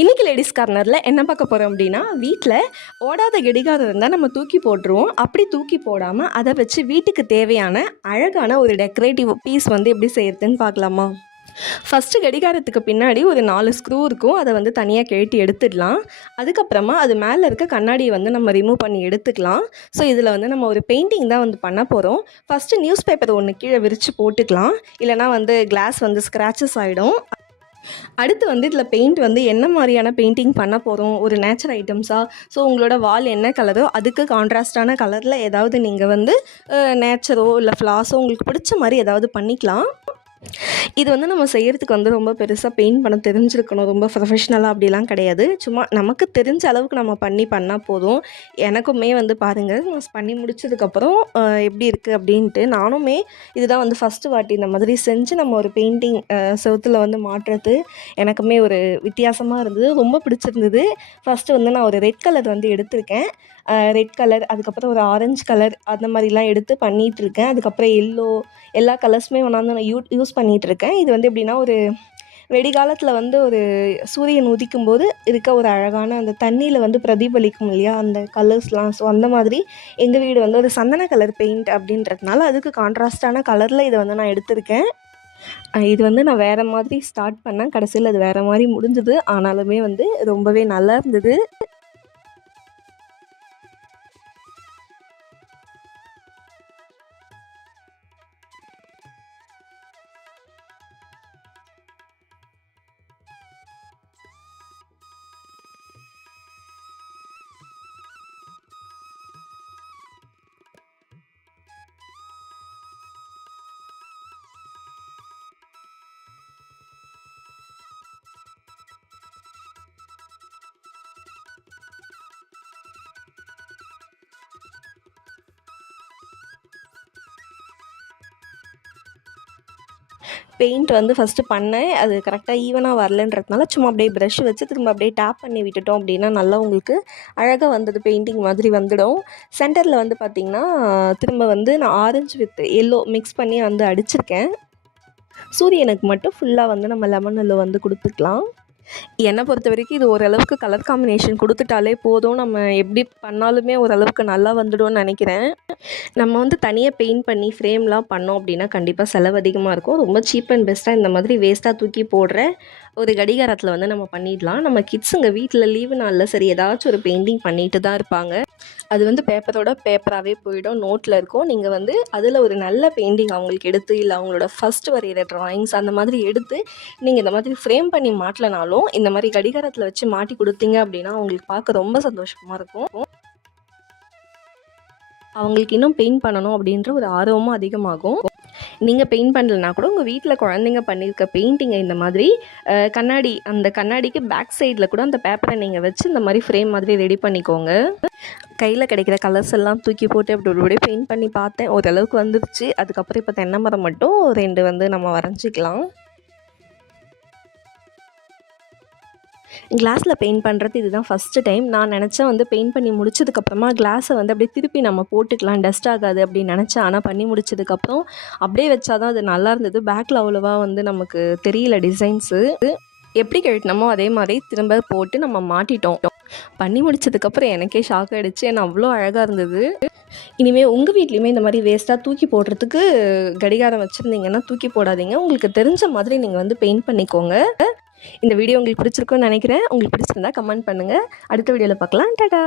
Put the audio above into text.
இன்றைக்கி லேடிஸ் கார்னரில் என்ன பார்க்க போகிறோம் அப்படின்னா, வீட்டில் ஓடாத கடிகாரம் இருந்தால் நம்ம தூக்கி போட்டுருவோம். அப்படி தூக்கி போடாமல் அதை வச்சு வீட்டுக்கு தேவையான அழகான ஒரு டெக்கரேட்டிவ் பீஸ் வந்து எப்படி செய்கிறதுன்னு பார்க்கலாமா? ஃபஸ்ட்டு கடிகாரத்துக்கு பின்னாடி ஒரு 4 ஸ்க்ரூ இருக்கும். அதை வந்து தனியாக கழட்டி எடுத்துடலாம். அதுக்கப்புறமா அது மேலே இருக்க கண்ணாடியை வந்து நம்ம ரிமூவ் பண்ணி எடுத்துக்கலாம். ஸோ இதில் வந்து நம்ம ஒரு பெயிண்டிங் தான் வந்து பண்ண போகிறோம். ஃபஸ்ட்டு நியூஸ் பேப்பர் ஒன்று கீழே விரித்து போட்டுக்கலாம். இல்லைனா வந்து கிளாஸ் வந்து ஸ்க்ராச்சஸ் ஆகிடும். அடுத்து வந்து இதில் பெயிண்ட் வந்து என்ன மாதிரியான பெயிண்டிங் பண்ண போகிறோம், ஒரு நேச்சர் ஐட்டம்ஸாக. ஸோ உங்களோட வால் என்ன கலரோ அதுக்கு கான்ட்ராஸ்டான கலரில் ஏதாவது நீங்கள் வந்து நேச்சரோ இல்லை ஃப்ளாஸோ உங்களுக்கு பிடிச்ச மாதிரி ஏதாவது பண்ணிக்கலாம். இது வந்து நம்ம செய்கிறதுக்கு வந்து ரொம்ப பெருசாக பெயிண்ட் பண்ண தெரிஞ்சிருக்கணும், ரொம்ப ப்ரொஃபஷ்னலாக அப்படிலாம் கிடையாது. சும்மா நமக்கு தெரிஞ்ச அளவுக்கு நம்ம பண்ணால் போதும். எனக்குமே வந்து பாருங்கள், நான் பண்ணி முடிச்சதுக்கப்புறம் எப்படி இருக்குது அப்படின்ட்டு நானுமே இதுதான் வந்து ஃபஸ்ட்டு வாட்டி இந்த மாதிரி செஞ்சு நம்ம ஒரு பெயிண்டிங் செவுத்தில் வந்து மாட்டுறது எனக்குமே ஒரு வித்தியாசமாக இருந்தது, ரொம்ப பிடிச்சிருந்தது. ஃபஸ்ட்டு வந்து நான் ஒரு ரெட் கலர் வந்து எடுத்திருக்கேன். ரெட் கலர், அதுக்கப்புறம் ஒரு ஆரஞ்சு கலர், அந்த மாதிரிலாம் எடுத்து பண்ணிகிட்ருக்கேன். அதுக்கப்புறம் எல்லா கலர்ஸுமே கொண்டாந்து நான் யூஸ் பண்ணிகிட்ருக்கேன். இது வந்து எப்படின்னா, ஒரு வெடிகாலத்தில் வந்து ஒரு சூரியன் உதிக்கும்போது இருக்க ஒரு அழகான அந்த தண்ணியில் வந்து பிரதிபலிக்கும் இல்லையா அந்த கலர்ஸ்லாம். ஸோ அந்த மாதிரி எங்கள் வீடு வந்து ஒரு சந்தன கலர் பெயிண்ட் அப்படின்றதுனால அதுக்கு கான்ட்ராஸ்டான கலரில் இதை வந்து நான் எடுத்திருக்கேன். இது வந்து நான் வேறு மாதிரி ஸ்டார்ட் பண்ணேன், கடைசியில் அது வேறு மாதிரி முடிஞ்சுது. ஆனாலுமே வந்து ரொம்பவே நல்லா இருந்தது. பெயிண்ட் வந்து ஃபஸ்ட்டு பண்ணேன், அது கரெக்டாக ஈவனாக வரலன்றதுனால சும்மா அப்படியே ப்ரஷ் வச்சு திரும்ப அப்படியே டேப் பண்ணி விட்டுட்டோம் அப்படின்னா நல்லா உங்களுக்கு அழகாக வந்தது, பெயிண்டிங் மாதிரி வந்துடும். சென்டரில் வந்து பார்த்திங்கன்னா திரும்ப வந்து நான் ஆரஞ்சு வித் எல்லோ மிக்ஸ் பண்ணி வந்து அடிச்சிருக்கேன். சூரியனுக்கு மட்டும் ஃபுல்லாக வந்து நம்ம லெமன் எல்லோ வந்து கொடுத்துக்கலாம். என்னை பொறுத்த வரைக்கும் இது ஓரளவுக்கு கலர் காம்பினேஷன் கொடுத்துட்டாலே போதும், நம்ம எப்படி பண்ணாலுமே ஓரளவுக்கு நல்லா வந்துடும்னு நினைக்கிறேன். நம்ம வந்து தனியாக பெயிண்ட் பண்ணி ஃப்ரேம்லாம் பண்ணோம் அப்படின்னா கண்டிப்பாக செலவு அதிகமாக இருக்கும். ரொம்ப சீப் அண்ட் பெஸ்ட்டாக இந்த மாதிரி வேஸ்ட்டாக தூக்கி போடுற ஒரு கடிகாரத்தில் வந்து நம்ம பண்ணிடலாம். நம்ம கிட்ஸுங்க வீட்டில் லீவு நாளில் சரி ஏதாச்சும் ஒரு பெயிண்டிங் பண்ணிட்டு தான் இருப்பாங்க. அது வந்து பேப்பரோட பேப்பராகவே போயிடும், நோட்டில் இருக்கும். நீங்கள் வந்து அதில் ஒரு நல்ல பெயிண்டிங் அவங்களுக்கு எடுத்து, இல்லை அவங்களோட ஃபஸ்ட்டு வரைகிற ட்ராயிங்ஸ் அந்த மாதிரி எடுத்து நீங்கள் இந்த மாதிரி ஃப்ரேம் பண்ணி மாட்டலனாலும் இந்த மாதிரி கடிகாரத்தில் வச்சு மாட்டி கொடுத்தீங்க அப்படின்னா அவங்களுக்கு பார்க்க ரொம்ப சந்தோஷமாக இருக்கும். அவங்களுக்கு இன்னும் பெயிண்ட் பண்ணணும் அப்படின்ற ஒரு ஆர்வமும் அதிகமாகும். நீங்கள் பெயிண்ட் பண்ணலனா கூட உங்கள் வீட்டில் குழந்தைங்க பண்ணியிருக்க பெயிண்டிங்கை இந்த மாதிரி அந்த கண்ணாடிக்கு பேக் சைடில் கூட அந்த பேப்பரை நீங்கள் வச்சு இந்த மாதிரி ஃப்ரேம் மாதிரி ரெடி பண்ணிக்கோங்க. கையில் கிடைக்கிற கலர்ஸ் எல்லாம் தூக்கி போட்டு அப்படி பெயிண்ட் பண்ணி பார்த்தேன், ஓரளவுக்கு வந்துருச்சு. அதுக்கப்புறம் இப்போ தென்னை மரம் மட்டும் 2 வந்து நம்ம வரைஞ்சிக்கலாம். கிளாஸில் பெயிண்ட் பண்ணுறது இதுதான் ஃபஸ்ட்டு டைம். நான் நினச்சேன் வந்து பெயிண்ட் பண்ணி முடிச்சதுக்கப்புறமா கிளாஸை வந்து அப்படியே திருப்பி நம்ம போட்டுக்கலாம், டஸ்ட் ஆகாது அப்படின்னு நினச்சேன். ஆனால் பண்ணி முடிச்சதுக்கப்புறம் அப்படியே வச்சா தான் அது நல்லா இருந்தது. பேக்கில் அவ்வளோவா வந்து நமக்கு தெரியல டிசைன்ஸு. எப்படி கழட்டினமோ அதே மாதிரி திரும்ப போட்டு நம்ம மாட்டிட்டோம். பண்ணி முடிச்சதுக்கப்புறம் எனக்கே ஷாக் ஆகிடுச்சு, ஏன்னா அவ்வளோ அழகாக இருந்தது. இனிமேல் உங்கள் வீட்லேயுமே இந்த மாதிரி வேஸ்ட்டாக தூக்கி போடுறதுக்கு கடிகாரம் வச்சுருந்தீங்கன்னா தூக்கி போடாதீங்க. உங்களுக்கு தெரிஞ்ச மாதிரி நீங்கள் வந்து பெயிண்ட் பண்ணிக்கோங்க. இந்த வீடியோ உங்களுக்கு பிடிச்சிருக்குன்னு நினைக்கிறேன். உங்களுக்கு பிடிச்சிருந்தா கமெண்ட் பண்ணுங்கள். அடுத்த வீடியோவில் பார்க்கலாம். டாடா.